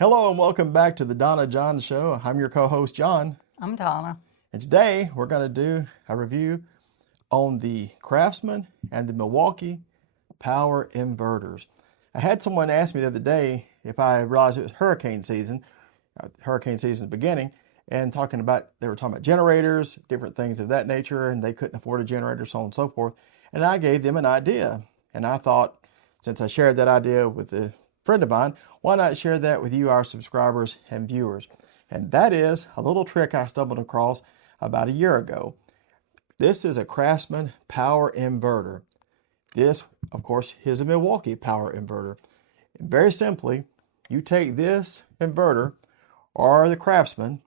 Hello and welcome back to the Donna John Show. I'm your co-host John. I'm Donna. And today we're going to do a review on the Craftsman and the Milwaukee power inverters. I had someone ask me the other day if I realized it was hurricane season beginning, and they were talking about generators, different things of that nature, and they couldn't afford a generator, so on and so forth. And I gave them an idea, and I thought, since I shared that idea with a friend of mine, why not share that with you, our subscribers and viewers? And that is a little trick I stumbled across about a year ago. This is a Craftsman power inverter. This, of course, is a Milwaukee power inverter. And very simply, you take this inverter or the Craftsman,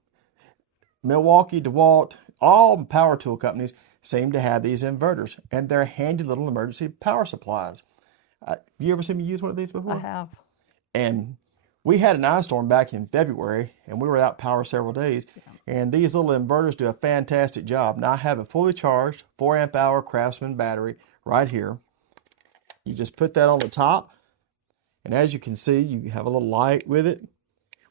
Milwaukee, DeWalt, all power tool companies seem to have these inverters, and they're handy little emergency power supplies. You ever seen me use one of these before? I have. And we had an ice storm back in February, and we were without power several days. And these little inverters do a fantastic job. Now I have a fully charged 4 amp hour Craftsman battery right here. You just put that on the top, and as you can see, you have a little light with it,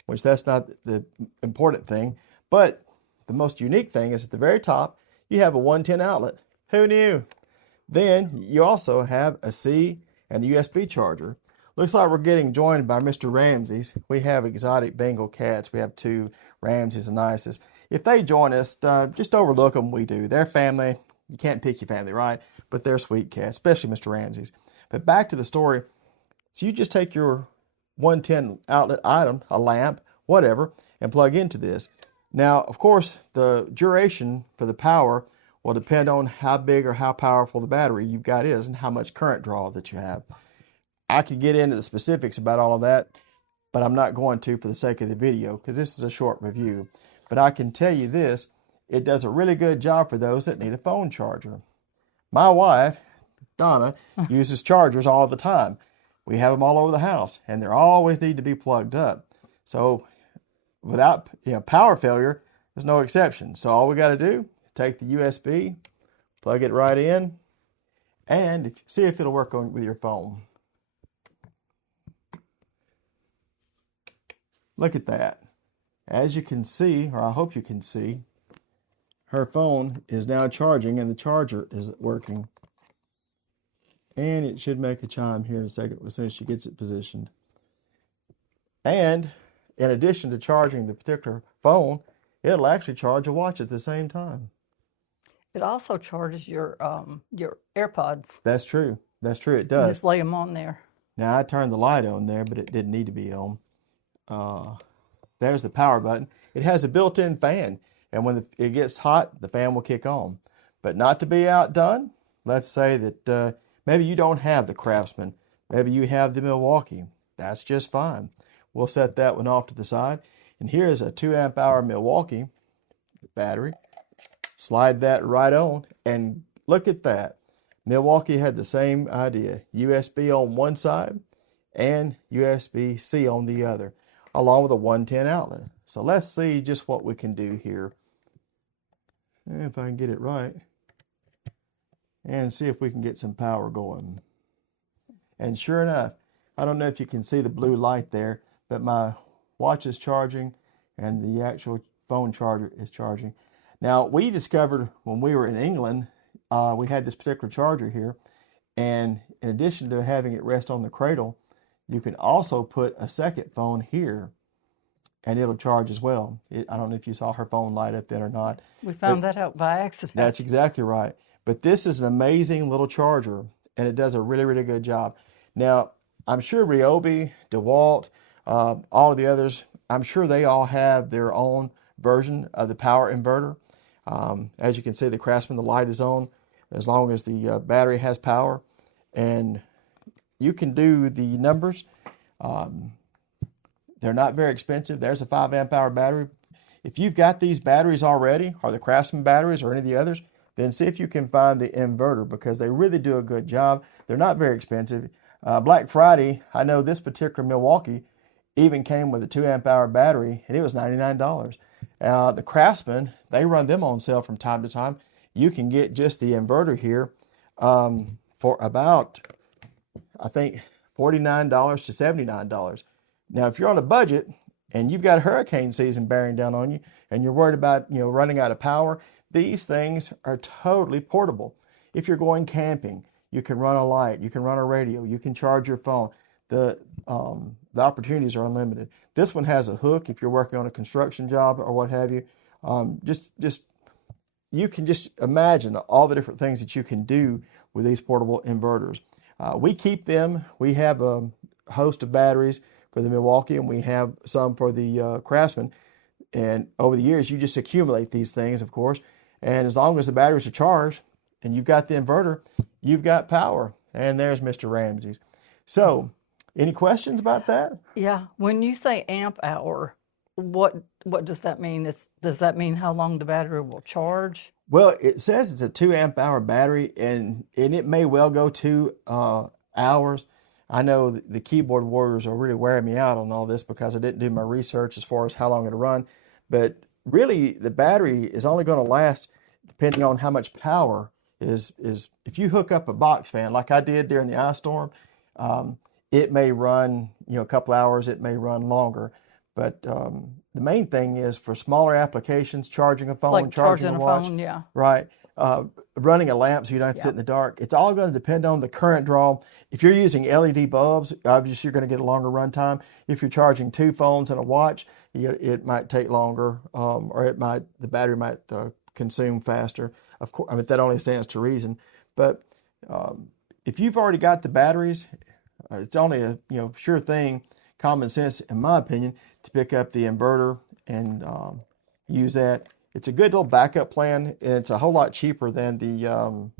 which that's not the important thing. But the most unique thing is at the very top, you have a 110 outlet. Who knew? Then you also have a C and a USB charger. Looks like we're getting joined by Mr. Ramsey's. We have exotic Bengal cats. We have 2 Ramseys and Isis. If they join us, just overlook them. We do. They're family. You can't pick your family, right? But they're sweet cats, especially Mr. Ramsey's. But back to the story. So you just take your 110 outlet item, a lamp, whatever, and plug into this. Now, of course, the duration for the power will depend on how big or how powerful the battery you've got is and how much current draw that you have. I could get into the specifics about all of that, but I'm not going to for the sake of the video because this is a short review. But I can tell you this, it does a really good job for those that need a phone charger. My wife, Donna, uses chargers all the time. We have them all over the house, and they always need to be plugged up. So without power failure, there's no exception. So all we got to do is take the USB, plug it right in, and see if it'll work with your phone. Look at that. As you can see, or I hope you can see, her phone is now charging and the charger is working. And it should make a chime here in a second as soon as she gets it positioned. And in addition to charging the particular phone, it'll actually charge a watch at the same time. It also charges your AirPods. That's true. That's true. It does. You just lay them on there. Now I turned the light on there, but it didn't need to be on. There's the power button. It has a built-in fan, and when it gets hot, the fan will kick on. But not to be outdone, let's say that maybe you don't have the Craftsman. Maybe you have the Milwaukee. That's just fine. We'll set that one off to the side. And here's a 2 amp hour Milwaukee battery. Slide that right on, and look at that. Milwaukee had the same idea. USB on one side and USB-C on the other, along with a 110 outlet. So let's see just what we can do here. If I can get it right. And see if we can get some power going. And sure enough, I don't know if you can see the blue light there, but my watch is charging and the actual phone charger is charging. Now, we discovered when we were in England, we had this particular charger here. And in addition to having it rest on the cradle, you can also put a second phone here and it'll charge as well. I don't know if you saw her phone light up then or not. We found that out by accident. That's exactly right. But this is an amazing little charger, and it does a really, really good job. Now, I'm sure Ryobi, DeWalt, all of the others, I'm sure they all have their own version of the power inverter. As you can see, the Craftsman, the light is on as long as the battery has power. And you can do the numbers. They're not very expensive. There's a 5 amp hour battery. If you've got these batteries already, or the Craftsman batteries or any of the others, then see if you can find the inverter because they really do a good job. They're not very expensive. Black Friday, I know this particular Milwaukee even came with a 2 amp hour battery and it was $99. The Craftsman, they run them on sale from time to time. You can get just the inverter here for about, I think, $49 to $79. Now, if you're on a budget and you've got hurricane season bearing down on you, and you're worried about, running out of power, these things are totally portable. If you're going camping, you can run a light, you can run a radio, you can charge your phone. The opportunities are unlimited. This one has a hook if you're working on a construction job or what have you. You can just imagine all the different things that you can do with these portable inverters. We keep them. We have a host of batteries for the Milwaukee, and we have some for the Craftsman. And over the years, you just accumulate these things, of course. And as long as the batteries are charged and you've got the inverter, you've got power. And there's Mr. Ramsey's. So, any questions about that? Yeah. When you say amp hour, what does that mean? Does that mean how long the battery will charge? Well, it says it's a 2 amp hour battery, and it may well go 2 hours. I know the keyboard warriors are really wearing me out on all this because I didn't do my research as far as how long it'll run. But really, the battery is only going to last depending on how much power is. If you hook up a box fan like I did during the ice storm, it may run a couple hours. It may run longer. But the main thing is for smaller applications, charging a phone, Like charging a watch, phone, yeah. right? Running a lamp so you don't have to sit in the dark. It's all going to depend on the current draw. If you're using LED bulbs, obviously you're going to get a longer run time. If you're charging 2 phones and a watch, it might take longer, or the battery might consume faster. Of course, I mean that only stands to reason. But if you've already got the batteries, it's only a sure thing, common sense, in my opinion, to pick up the inverter and use that. It's a good little backup plan, and it's a whole lot cheaper than the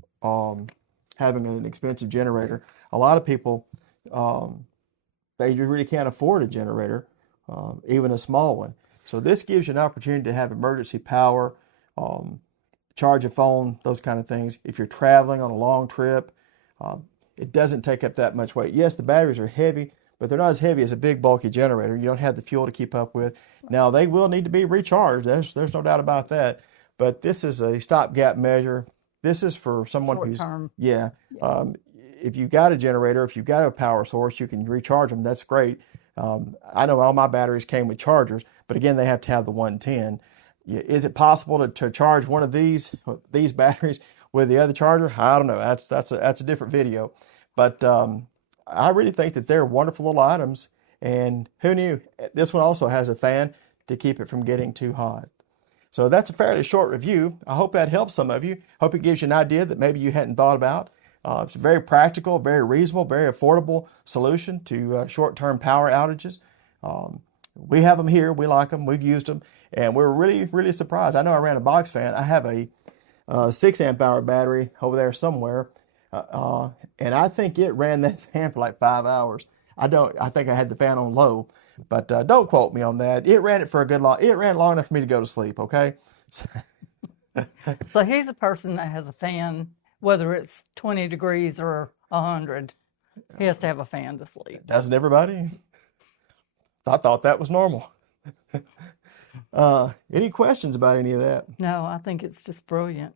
having an expensive generator. A lot of people, they really can't afford a generator, even a small one. So this gives you an opportunity to have emergency power, charge a phone, those kind of things. If you're traveling on a long trip, it doesn't take up that much weight. Yes, the batteries are heavy, but they're not as heavy as a big bulky generator. You don't have the fuel to keep up with. Now, they will need to be recharged. There's no doubt about that. But this is a stopgap measure. This is for someone Short who's, term. yeah. If you've got a generator, if you've got a power source, you can recharge them. That's great. I know all my batteries came with chargers, but again, they have to have the 110. Is it possible to charge one of these batteries with the other charger? I don't know. That's a different video. But I really think that they're wonderful little items. And who knew? This one also has a fan to keep it from getting too hot. So that's a fairly short review. I hope that helps some of you. Hope it gives you an idea that maybe you hadn't thought about. It's a very practical, very reasonable, very affordable solution to short-term power outages. We have them here. We like them. We've used them. And we're really, really surprised. I know I ran a box fan. I have a 6 amp hour battery over there somewhere. And I think it ran that fan for like 5 hours. I think I had the fan on low, but don't quote me on that. It ran it for a good long. It ran long enough for me to go to sleep. Okay. So he's a person that has a fan, whether it's 20 degrees or 100. He has to have a fan to sleep. Doesn't everybody? I thought that was normal. Any questions about any of that? No, I think it's just brilliant.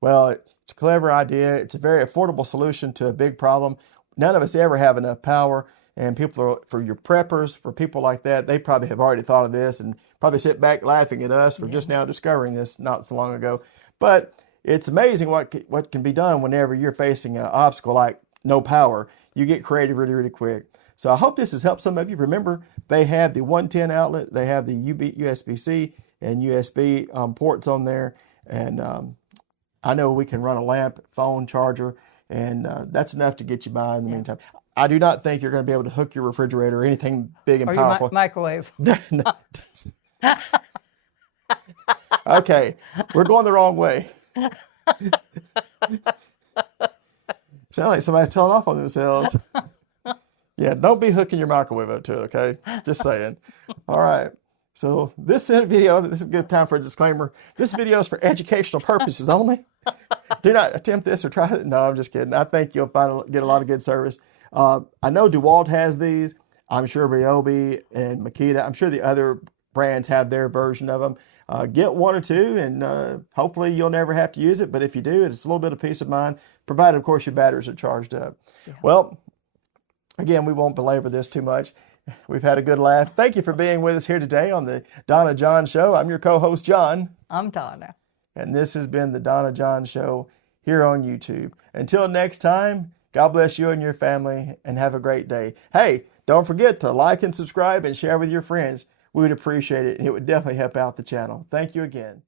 Well, it's a clever idea. It's a very affordable solution to a big problem. None of us ever have enough power, and for your preppers, for people like that, they probably have already thought of this and probably sit back laughing at us for just now discovering this not so long ago. But it's amazing what can be done whenever you're facing an obstacle like no power. You get creative really, really quick. So I hope this has helped some of you. Remember, they have the 110 outlet, they have the USB-C and USB ports on there, and I know we can run a lamp, phone, charger, and that's enough to get you by in the meantime. I do not think you're going to be able to hook your refrigerator or anything big and powerful. Your microwave. Okay, we're going the wrong way. Sound like somebody's telling off on themselves. Yeah, don't be hooking your microwave up to it, okay? Just saying. All right. So this video, this is a good time for a disclaimer. This video is for educational purposes only. Do not attempt this or try it. No, I'm just kidding. I think you'll get a lot of good service. I know DeWalt has these. I'm sure Ryobi and Makita. I'm sure the other brands have their version of them. Get one or two, and hopefully you'll never have to use it. But if you do, it's a little bit of peace of mind, provided, of course, your batteries are charged up. Yeah. Well, again, we won't belabor this too much. We've had a good laugh. Thank you for being with us here today on the Donna John Show. I'm your co-host, John. I'm Donna. And this has been the Donna John Show here on YouTube. Until next time, God bless you and your family, and have a great day. Hey, don't forget to like and subscribe and share with your friends. We would appreciate it, and it would definitely help out the channel. Thank you again.